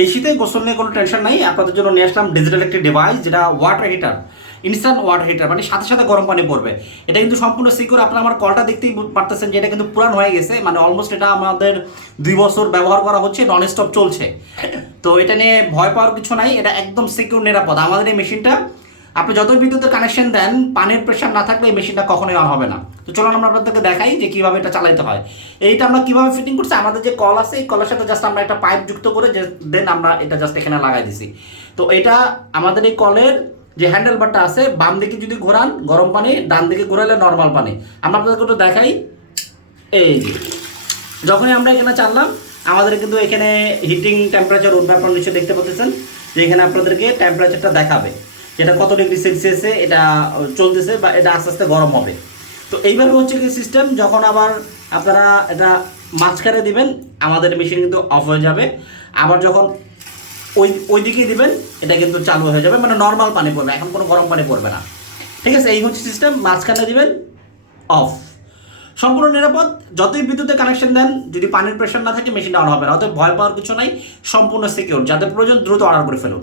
এই শীতে গোসল নিয়ে কোনো টেনশন নেই, আপনাদের জন্য নিয়ে আসলাম ডিজিটাল একটি ডিভাইস যেটা water heater instant water heater মানে সাথে সাথে গরম পানি পড়বে। এটা কিন্তু সম্পূর্ণ সিকিউর আপনারা আমার কলটা দেখতেই পারতেছেন যে এটা কিন্তু পুরান হয়ে গেছে মানে অলমোস্ট এটা আমাদের দুই বছর ব্যবহার করা হচ্ছে নন স্টপ চলছে। তো এটা নিয়ে ভয় পাওয়ার কিছু নাই, এটা একদম সিকিউর নিরাপদ। আমাদের এই মেশিনটা আপনি যতই বিদ্যুতের কানেকশন দেন, পানির প্রেশার না থাকলে এই মেশিনটা কখনোই অন হবে না। তো চলুন আমরা আপনাদেরকে দেখাই যে কীভাবে এটা চালাইতে হয়। এইটা আমরা কীভাবে ফিটিং করছি? আমাদের যে কল আছে, এই কলের সাথে জাস্ট আমরা একটা পাইপ যুক্ত করে যে দেন আমরা এটা জাস্ট এখানে লাগাই দিছি। তো এটা আমাদের এই কলের যে হ্যান্ডেল বারটা আছে, বাম দিকে যদি ঘোরান, গরম পানি, ডান দিকে ঘোরালে নর্মাল পানি। আমরা আপনাদেরকে একটু দেখাই। এই যখনই আমরা এখানে চাললাম, আমাদের কিন্তু এখানে হিটিং টেম্পারেচার উঠবে আপনারা নিশ্চয়ই দেখতে পাচ্ছেন, যে এখানে আপনাদেরকে টেম্পারেচারটা দেখাবে। যেটা কত ডিগ্রি সেলসিয়াসে এটা চলতেছে বা এটা আস্তে আস্তে গরম হবে। তো এইভাবে হচ্ছে কি সিস্টেম যখন আবার আপনারা এটা মাঝখানে দিবেন, আমাদের মেশিন কিন্তু অফ হয়ে যাবে। আবার যখন ওই ওই দিকেই দিবেন, এটা কিন্তু চালু হয়ে যাবে। মানে নর্মাল পানি পড়বে, এখন কোনো গরম পানি পড়বে না। ঠিক আছে? এই হচ্ছে সিস্টেম মাঝখানে দিবেন অফ সম্পূর্ণ নিরাপদ। যতই বিদ্যুতে কানেকশন দেন, যদি পানির প্রেশার না থাকে মেশিনটা অন হবে না। অত ভয় পাওয়ার কিছু নাই, সম্পূর্ণ সিকিউর যাদের প্রয়োজন, দ্রুত অর্ডার করে ফেলুন।